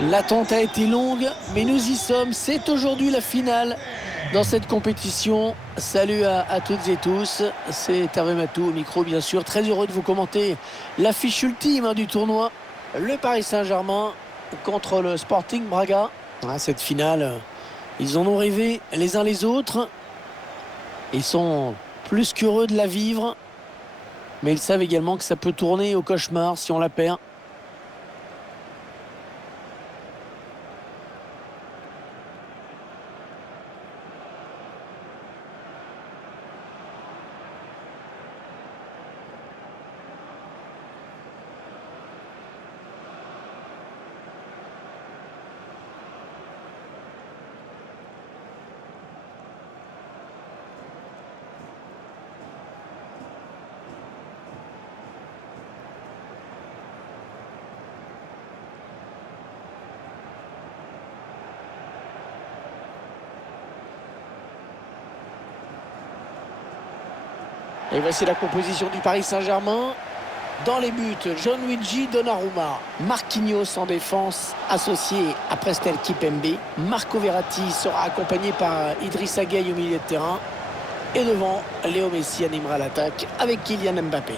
L'attente a été longue, mais nous y sommes. C'est aujourd'hui la finale dans cette compétition. Salut à toutes et tous. C'est Hervé Matou au micro, bien sûr. Très heureux de vous commenter l'affiche ultime du tournoi. Le Paris Saint-Germain contre le Sporting Braga. Cette finale, ils en ont rêvé les uns les autres. Ils sont plus qu'heureux de la vivre. Mais ils savent également que ça peut tourner au cauchemar si on la perd. Et voici la composition du Paris Saint-Germain. Dans les buts, Gianluigi Donnarumma, Marquinhos en défense, associé à Prestel Kipembe. Marco Verratti sera accompagné par Idrissa Gueye au milieu de terrain. Et devant, Léo Messi animera l'attaque avec Kylian Mbappé.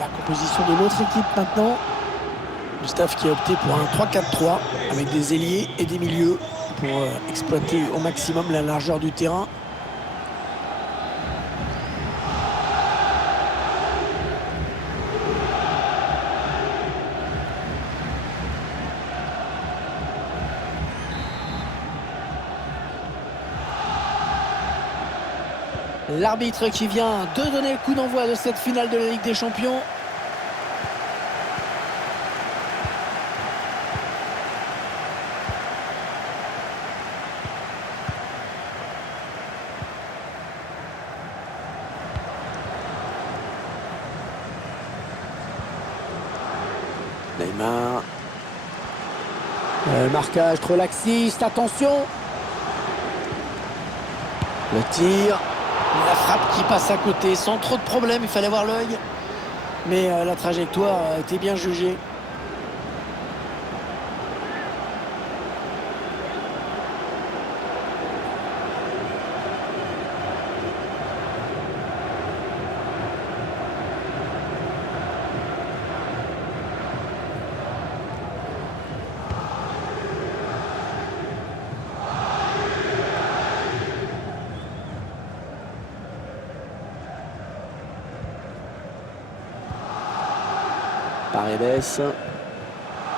La composition de l'autre équipe maintenant. Le staff qui a opté pour un 3-4-3 avec des ailiers et des milieux pour exploiter au maximum la largeur du terrain. L'arbitre qui vient de donner le coup d'envoi de cette finale de la Ligue des Champions. Neymar. Marquage trop laxiste, attention. Le tir. La frappe qui passe à côté sans trop de problèmes, il fallait voir l'œil. Mais la trajectoire a été bien jugée. Paredes.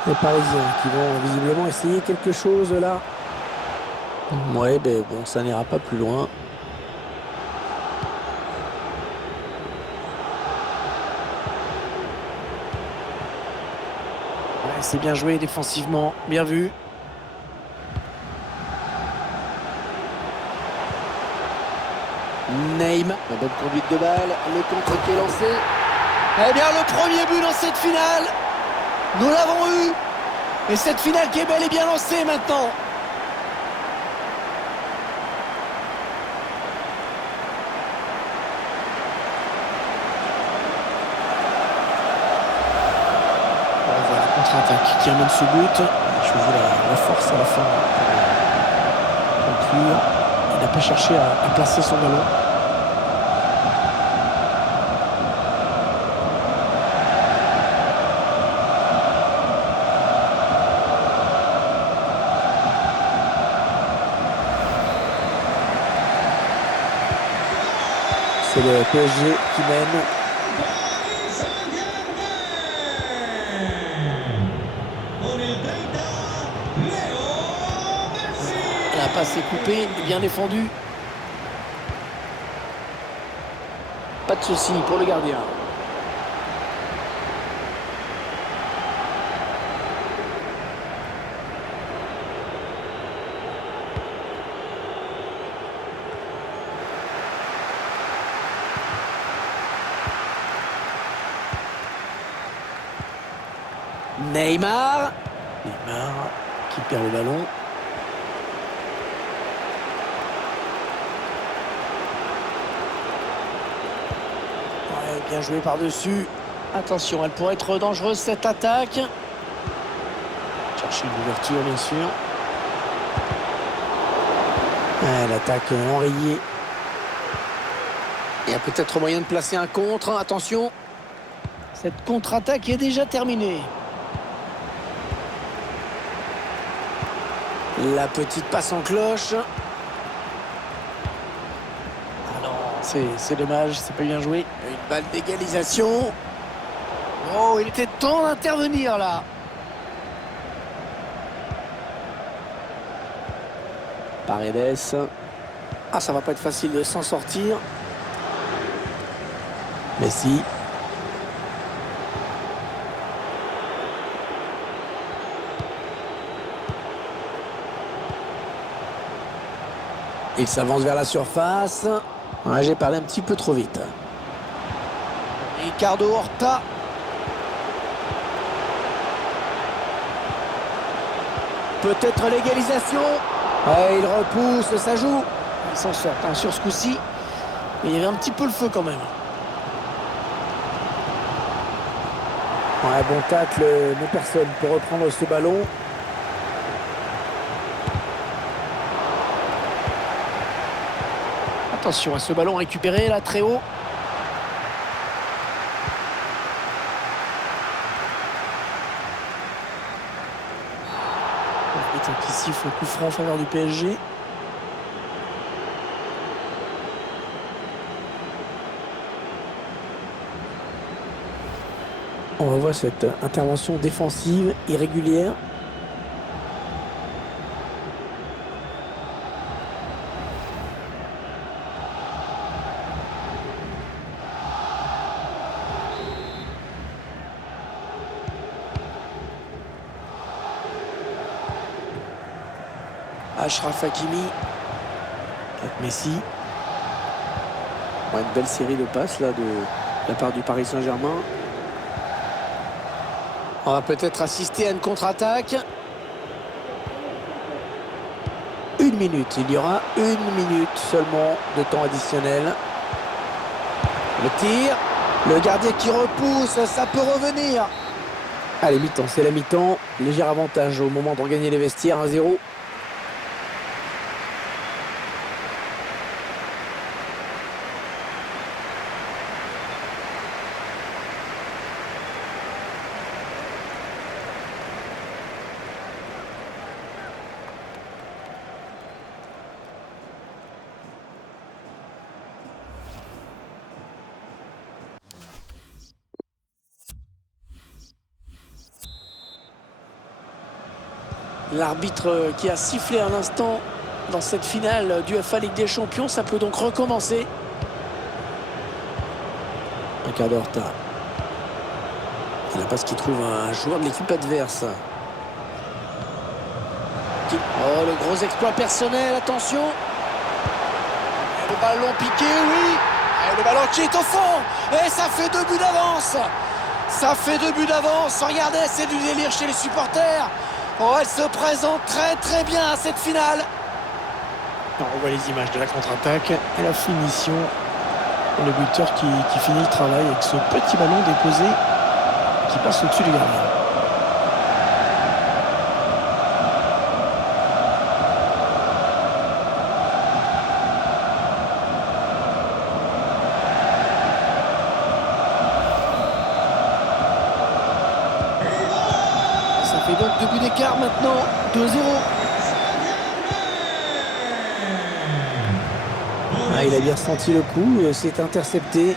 Les Parisiens qui vont visiblement essayer quelque chose là. Ouais, ben bon, ça n'ira pas plus loin. Ouais, c'est bien joué défensivement, bien vu. Neymar, la bonne conduite de balle, le contre qui est lancé. Eh bien, le premier but dans cette finale, nous l'avons eu. Et cette finale qui est bel et bien lancée maintenant. On voit la contre-attaque qui amène ce but. Je vous la force à la fin pour conclure. Il n'a pas cherché à placer son ballon. C'est le PSG qui mène. La passe est coupée, bien défendue. Pas de souci pour le gardien. Neymar. Neymar qui perd le ballon. Ouais, bien joué par-dessus. Attention, elle pourrait être dangereuse cette attaque. Chercher une ouverture bien sûr. Ouais, l'attaque enrayée. Il y a peut-être moyen de placer un contre. Attention. Cette contre-attaque est déjà terminée. La petite passe en cloche. Ah non, c'est dommage, c'est pas bien joué. Une balle d'égalisation. Oh, il était temps d'intervenir là. Paredes. Ah, ça va pas être facile de s'en sortir. Messi. Il s'avance vers la surface. Ouais, j'ai parlé un petit peu trop vite. Ricardo Horta. Peut-être l'égalisation. Ouais, il repousse, ça joue. Il s'en sort sur ce coup-ci. Mais il y avait un petit peu le feu quand même. Ouais, bon tacle, mais personne pour reprendre ce ballon. Attention à ce ballon récupéré là très haut. Qui siffle coup franc en faveur du PSG. On revoit cette intervention défensive irrégulière. Achraf Hakimi. Avec Messi. Ouais, une belle série de passes là de la part du Paris Saint-Germain. On va peut-être assister à une contre-attaque. Une minute. Il y aura une minute seulement de temps additionnel. Le tir. Le gardien qui repousse. Ça peut revenir. Allez, mi-temps. C'est la mi-temps. Léger avantage au moment de regagner les vestiaires. 1-0. L'arbitre qui a sifflé à l'instant dans cette finale du UEFA Ligue des Champions, ça peut donc recommencer. Ricardo Horta. La passe qui trouve un joueur de l'équipe adverse. Oh, le gros exploit personnel, attention. Et le ballon piqué, oui. Et le ballon qui est au fond. Et ça fait 2 buts d'avance. Ça fait 2 buts d'avance. Regardez, c'est du délire chez les supporters. Oh, elle se présente très très bien à cette finale. On revoit les images de la contre-attaque et la finition. Le buteur qui finit le travail avec ce petit ballon déposé qui passe au-dessus du gardien. Ça fait donc 2 buts d'écart maintenant, 2-0. Ah, il a bien ressenti le coup, c'est intercepté.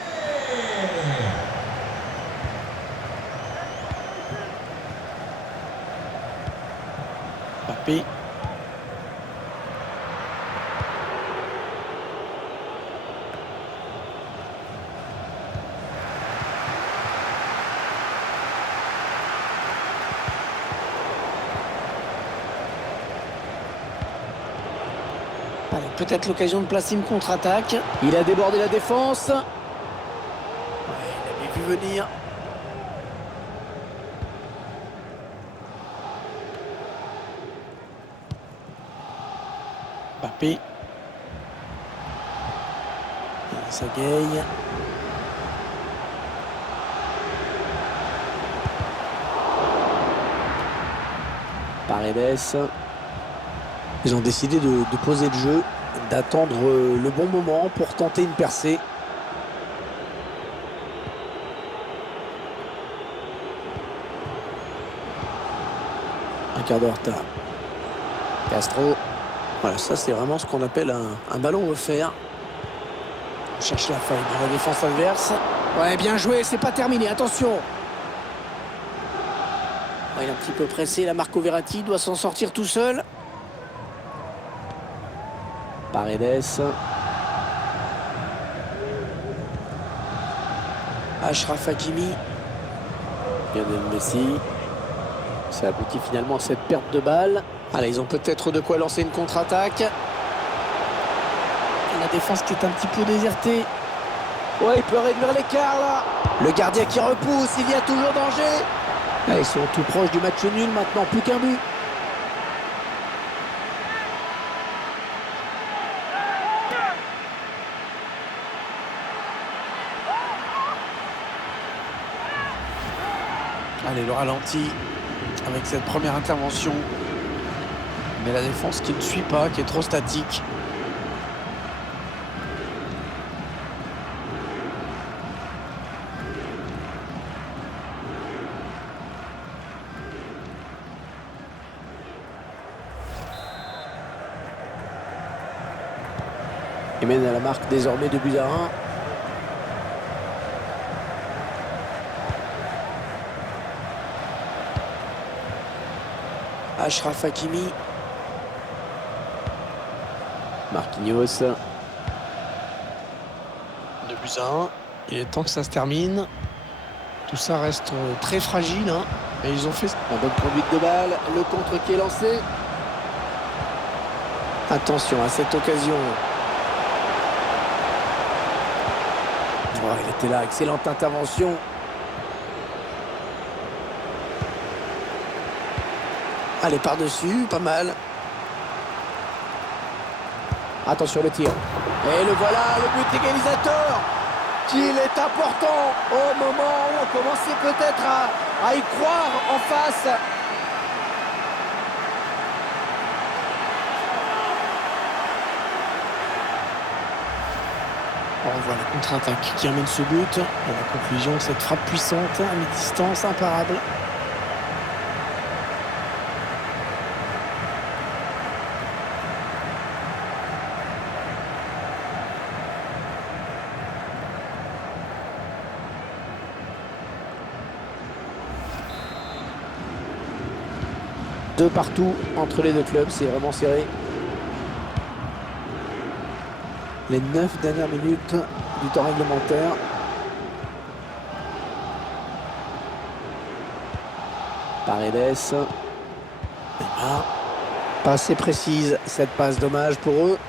Mbappé. Allez, peut-être l'occasion de placer une contre-attaque. Il a débordé la défense. Ouais, il avait vu venir. Mbappé. Zagaye. Paredes. Ils ont décidé de poser le jeu, d'attendre le bon moment pour tenter une percée. Un quart d'heure tard. Castro. Voilà, ça c'est vraiment ce qu'on appelle un ballon offert. On cherche la faille dans la défense adverse. Ouais, bien joué, c'est pas terminé, attention. Ouais, il est un petit peu pressé, la Marco Verratti doit s'en sortir tout seul. Paredes. Achraf Hakimi. Lionel Messi. Ça aboutit finalement à cette perte de balle. Allez, ils ont peut-être de quoi lancer une contre-attaque. La défense qui est un petit peu désertée. Ouais, il peut réduire l'écart là. Le gardien qui repousse, il y a toujours danger. Là, ils sont tout proches du match nul maintenant, plus qu'un but. Allez, le ralenti avec cette première intervention. Mais la défense qui ne suit pas, qui est trop statique. Et mène à la marque désormais 2-1. Achraf Hakimi. Marquinhos. 2-1. Il est temps que ça se termine. Tout ça reste très fragile. Hein. Et ils ont fait la bonne conduite de balle. Le contre qui est lancé. Attention à cette occasion. Oh, il était là. Excellente intervention. Allez, par-dessus. Pas mal. Attention le tir. Et le voilà, le but égalisateur. Qu'il est important au moment où on commençait peut-être à y croire en face. On voit la contre-attaque qui amène ce but. Et la conclusion de cette frappe puissante à mi-distance, imparable. Deux partout entre les deux clubs, c'est vraiment serré. Les 9 dernières minutes du temps réglementaire. Paredes. Pas assez précise cette passe, dommage pour eux.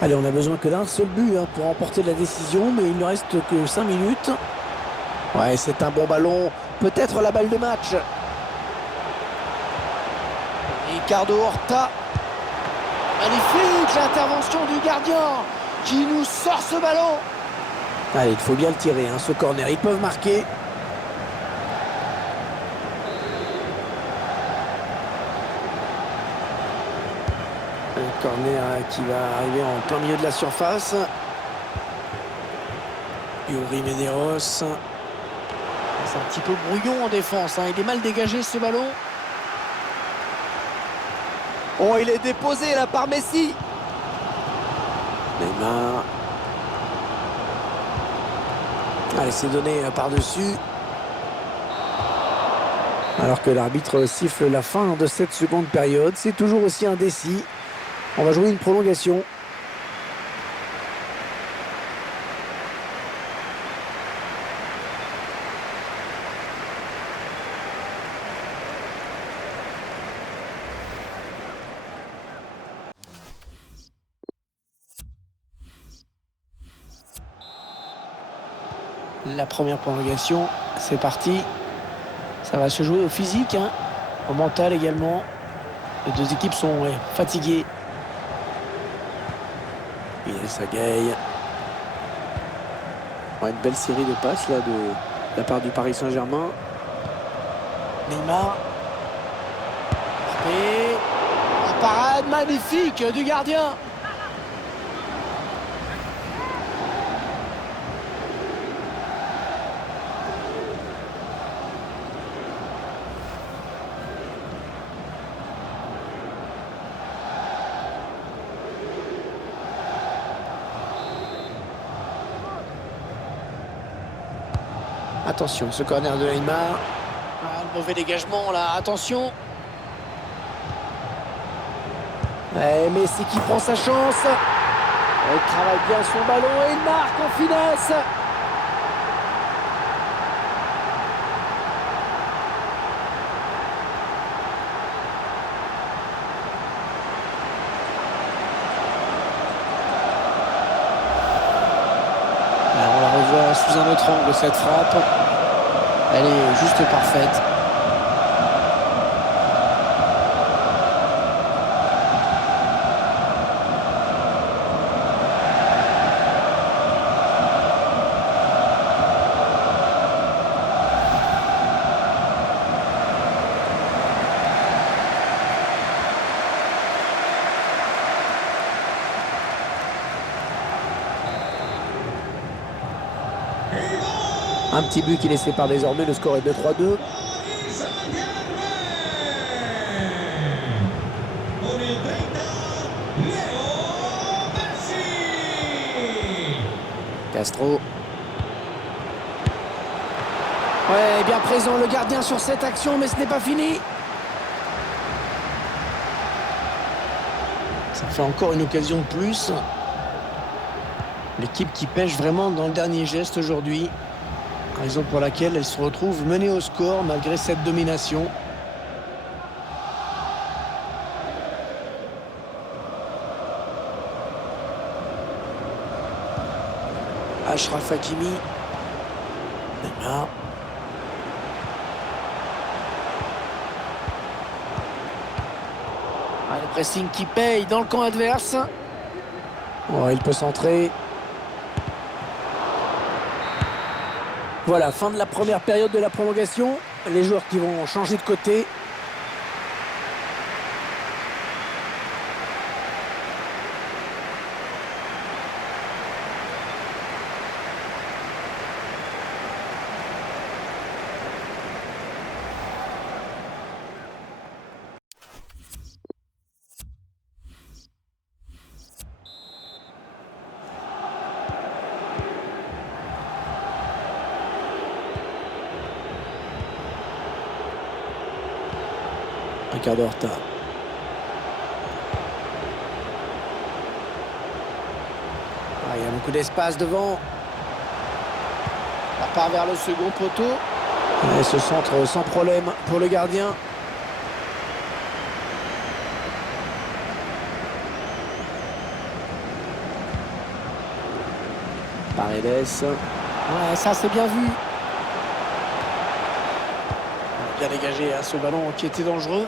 Allez, on a besoin que d'un seul but hein, pour remporter la décision, mais il ne reste que 5 minutes. Ouais, c'est un bon ballon. Peut-être la balle de match. Ricardo Horta. Magnifique l'intervention du gardien qui nous sort ce ballon. Allez, il faut bien le tirer, hein, ce corner. Ils peuvent marquer. Un corner qui va arriver en plein milieu de la surface. Yuri Medeiros. C'est un petit peu brouillon en défense. Hein. Il est mal dégagé ce ballon. Oh, il est déposé là par Messi. Neymar. Allez, c'est donné par-dessus. Alors que l'arbitre siffle la fin de cette seconde période. C'est toujours aussi indécis. On va jouer une prolongation. La première prolongation, c'est parti. Ça va se jouer au physique, hein, au mental également. Les deux équipes sont fatiguées. Inès Agaï. Ouais, une belle série de passes là de la part du Paris Saint-Germain. Neymar. Et la parade magnifique du gardien. Attention, ce corner de Neymar. Ah, le mauvais dégagement là, attention. Ouais, Messi qui prend sa chance. Il travaille bien son ballon et il marque en finesse. Alors on la revoit sous un autre angle cette frappe. Elle est juste parfaite. Un petit but qui les sépare désormais, le score est de 3-2. Castro. Ouais, bien présent le gardien sur cette action, mais ce n'est pas fini. Ça fait encore une occasion de plus. L'équipe qui pêche vraiment dans le dernier geste aujourd'hui. Raison pour laquelle elle se retrouve menée au score malgré cette domination. Achraf Hakimi. Neymar. Ah, le pressing qui paye dans le camp adverse. Oh, il peut centrer. Voilà, fin de la première période de la prolongation. Les joueurs qui vont changer de côté. Ricardo Horta. Ah, il y a beaucoup d'espace devant. Ça part vers le second poteau. Et ce centre sans problème pour le gardien. Paredes. Ouais, ça c'est bien vu. Bien dégagé à ce ballon qui était dangereux.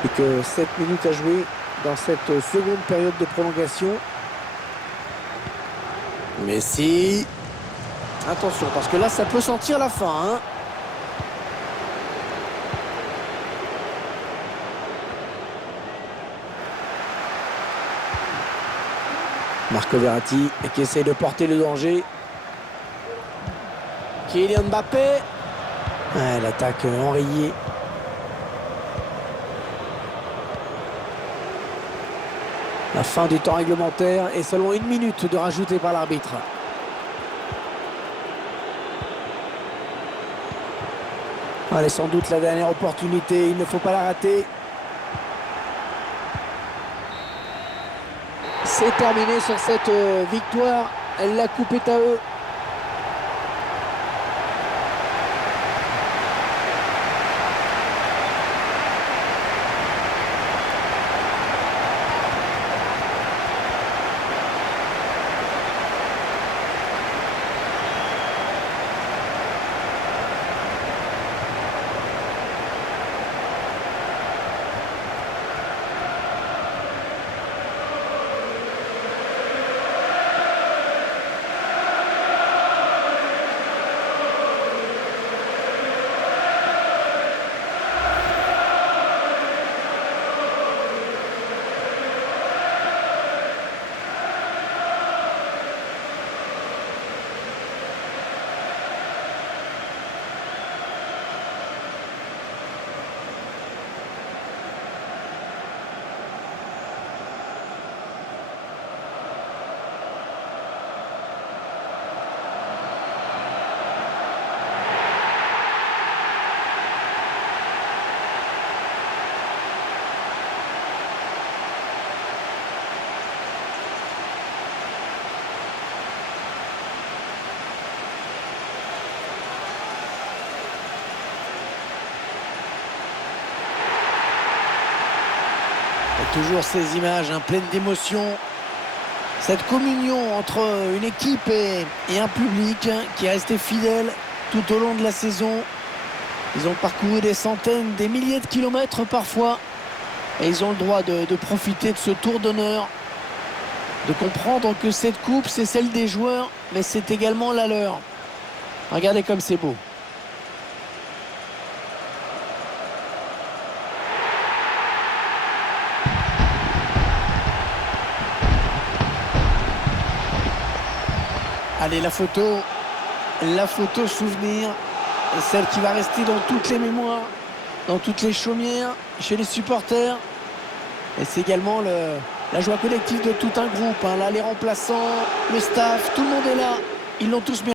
Plus que 7 minutes à jouer dans cette seconde période de prolongation. Messi. Attention, parce que là, ça peut sentir la fin, hein. Marco Verratti qui essaie de porter le danger. Kylian Mbappé. Ouais, l'attaque enrayée. La fin du temps réglementaire et seulement 1 minute de rajouter par l'arbitre. Allez, sans doute la dernière opportunité, il ne faut pas la rater. C'est terminé sur cette victoire. La coupe est à eux. Toujours ces images pleines d'émotion. Cette communion entre une équipe et un public qui est resté fidèle tout au long de la saison. Ils ont parcouru des centaines, des milliers de kilomètres parfois. Et ils ont le droit de profiter de ce tour d'honneur. De comprendre que cette coupe, c'est celle des joueurs, mais c'est également la leur. Regardez comme c'est beau. Allez, la photo souvenir, celle qui va rester dans toutes les mémoires, dans toutes les chaumières, chez les supporters. Et c'est également la joie collective de tout un groupe. Là, les remplaçants, le staff, tout le monde est là. Ils l'ont tous mis.